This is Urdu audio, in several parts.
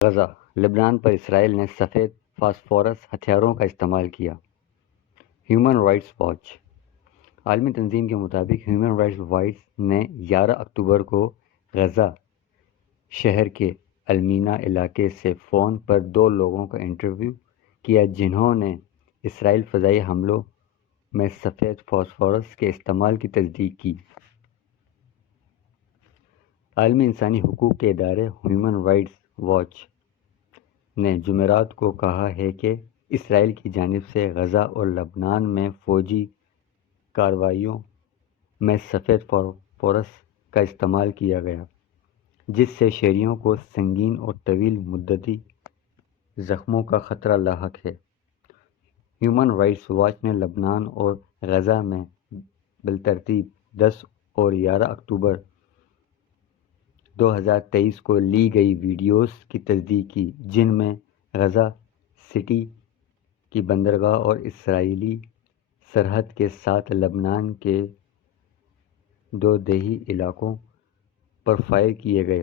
غزہ لبنان پر اسرائیل نے سفید فاسفورس ہتھیاروں کا استعمال کیا۔ ہیومن رائٹس واچ عالمی تنظیم کے مطابق ہیومن رائٹس واچ نے 11 اکتوبر کو غزہ شہر کے المینا علاقے سے فون پر 2 لوگوں کا انٹرویو کیا جنہوں نے اسرائیل فضائی حملوں میں سفید فاسفورس کے استعمال کی تصدیق کی۔ عالمی انسانی حقوق کے ادارے ہیومن رائٹس واچ نے جمعرات کو کہا ہے کہ اسرائیل کی جانب سے غزہ اور لبنان میں فوجی کارروائیوں میں سفید فاسفورس کا استعمال کیا گیا، جس سے شہریوں کو سنگین اور طویل مدتی زخموں کا خطرہ لاحق ہے۔ ہیومن رائٹس واچ نے لبنان اور غزہ میں بالترتیب 10 اور 11 اکتوبر 2023 کو لی گئی ویڈیوز کی تصدیق کی، جن میں غزہ سٹی کی بندرگاہ اور اسرائیلی سرحد کے ساتھ لبنان کے 2 دیہی علاقوں پر فائر کیے گئے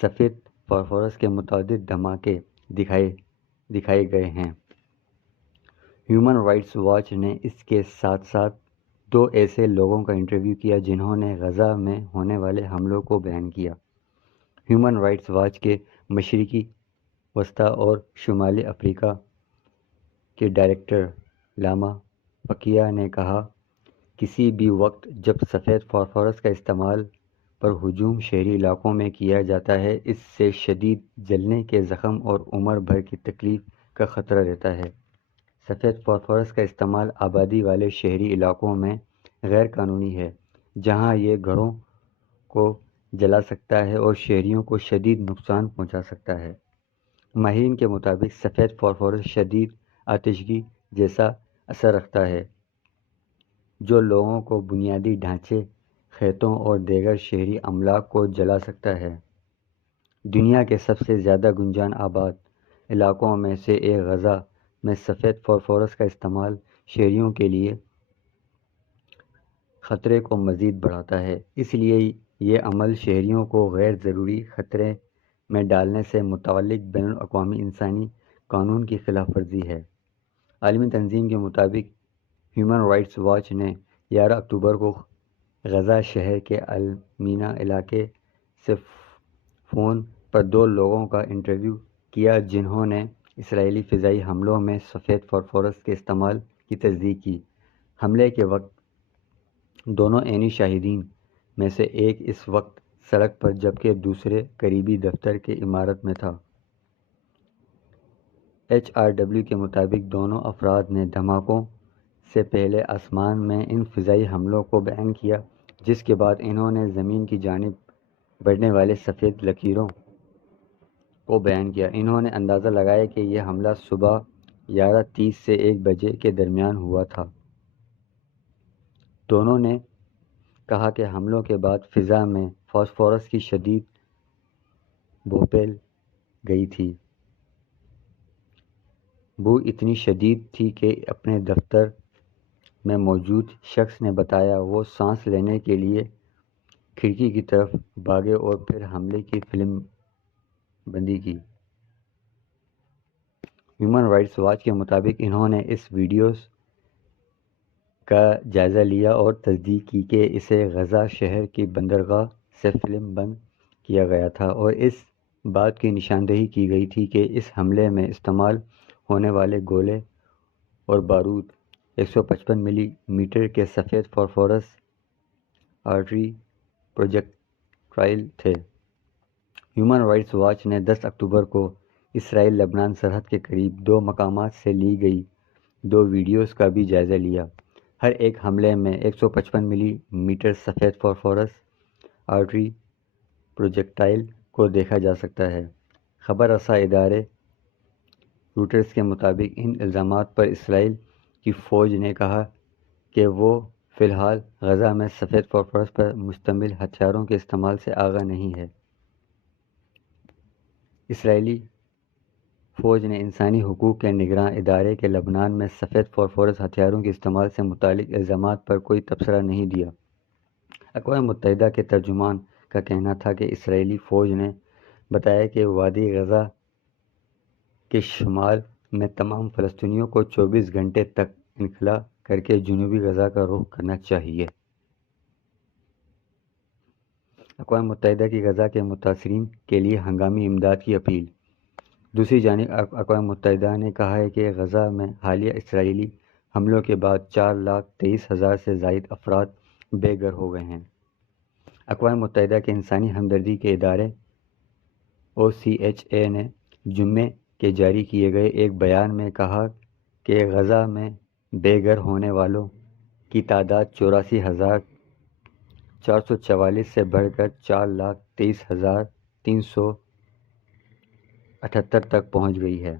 سفید فاسفورس کے متعدد دھماکے دکھائے گئے ہیں۔ ہیومن رائٹس واچ نے اس کے ساتھ ساتھ 2 ایسے لوگوں کا انٹرویو کیا جنہوں نے غزہ میں ہونے والے حملوں کو بیان کیا۔ ہیومن رائٹس واچ کے مشرقی وسطی اور شمالی افریقہ کے ڈائریکٹر لاما پکیا نے کہا، کسی بھی وقت جب سفید فاسفورس کا استعمال پر ہجوم شہری علاقوں میں کیا جاتا ہے، اس سے شدید جلنے کے زخم اور عمر بھر کی تکلیف کا خطرہ رہتا ہے۔ سفید فاسفورس کا استعمال آبادی والے شہری علاقوں میں غیر قانونی ہے، جہاں یہ گھروں کو جلا سکتا ہے اور شہریوں کو شدید نقصان پہنچا سکتا ہے۔ ماہرین کے مطابق سفید فاسفورس شدید آتشگی جیسا اثر رکھتا ہے، جو لوگوں کو بنیادی ڈھانچے، کھیتوں اور دیگر شہری املاک کو جلا سکتا ہے۔ دنیا کے سب سے زیادہ گنجان آباد علاقوں میں سے ایک غزہ میں سفید فاسفورس کا استعمال شہریوں کے لیے خطرے کو مزید بڑھاتا ہے، اس لیے یہ عمل شہریوں کو غیر ضروری خطرے میں ڈالنے سے متعلق بین الاقوامی انسانی قانون کی خلاف ورزی ہے۔ عالمی تنظیم کے مطابق ہیومن رائٹس واچ نے 11 اکتوبر کو غزہ شہر کے المینا علاقے سے فون پر 2 لوگوں کا انٹرویو کیا جنہوں نے اسرائیلی فضائی حملوں میں سفید فاسفورس کے استعمال کی تصدیق کی۔ حملے کے وقت دونوں عینی شاہدین میں سے ایک اس وقت سڑک پر جبکہ دوسرے قریبی دفتر کی عمارت میں تھا۔ HRW کے مطابق دونوں افراد نے دھماکوں سے پہلے آسمان میں ان فضائی حملوں کو بیان کیا، جس کے بعد انہوں نے زمین کی جانب بڑھنے والے سفید لکیروں کو بیان کیا۔ انہوں نے اندازہ لگایا کہ یہ حملہ صبح 11:30 سے 1 بجے کے درمیان ہوا تھا۔ دونوں نے کہا کہ حملوں کے بعد فضا میں فاسفورس کی شدید بو پھیل گئی تھی۔ بو اتنی شدید تھی کہ اپنے دفتر میں موجود شخص نے بتایا وہ سانس لینے کے لیے کھڑکی کی طرف بھاگے اور پھر حملے کی فلم بندی کی۔ ہیومن رائٹس واچ کے مطابق انہوں نے اس ویڈیوز کا جائزہ لیا اور تصدیق کی کہ اسے غزہ شہر کی بندرگاہ سے فلم بند کیا گیا تھا اور اس بات کی نشاندہی کی گئی تھی کہ اس حملے میں استعمال ہونے والے گولے اور بارود 155 ملی میٹر کے سفید فاسفورس آرٹری پروجیکٹائل تھے۔ ہیومن رائٹس واچ نے 10 اکتوبر کو اسرائیل لبنان سرحد کے قریب 2 مقامات سے لی گئی 2 ویڈیوز کا بھی جائزہ لیا۔ ہر ایک حملے میں 155 ملی میٹر سفید فاسفورس آرٹری پروجیکٹائل کو دیکھا جا سکتا ہے۔ خبر رساں ادارے روٹرز کے مطابق ان الزامات پر اسرائیل کی فوج نے کہا کہ وہ فی الحال غزہ میں سفید فاسفورس پر مشتمل ہتھیاروں کے استعمال سے آگاہ نہیں ہے۔ اسرائیلی فوج نے انسانی حقوق کے نگراں ادارے کے لبنان میں سفید فاسفورس ہتھیاروں کے استعمال سے متعلق الزامات پر کوئی تبصرہ نہیں دیا۔ اقوام متحدہ کے ترجمان کا کہنا تھا کہ اسرائیلی فوج نے بتایا کہ وادی غزہ کے شمال میں تمام فلسطینیوں کو 24 گھنٹے تک انخلا کر کے جنوبی غزہ کا رخ کرنا چاہیے۔ اقوام متحدہ کی غزہ کے متاثرین کے لیے ہنگامی امداد کی اپیل۔ دوسری جانب اقوام متحدہ نے کہا ہے کہ غزہ میں حالیہ اسرائیلی حملوں کے بعد 4,23,000 سے زائد افراد بے گھر ہو گئے ہیں۔ اقوام متحدہ کے انسانی ہمدردی کے ادارے OCHA نے جمعے کے جاری کیے گئے ایک بیان میں کہا کہ غزہ میں بے گھر ہونے والوں کی تعداد 84,444 سے بڑھ کر 4,23,378 تک پہنچ گئی ہے۔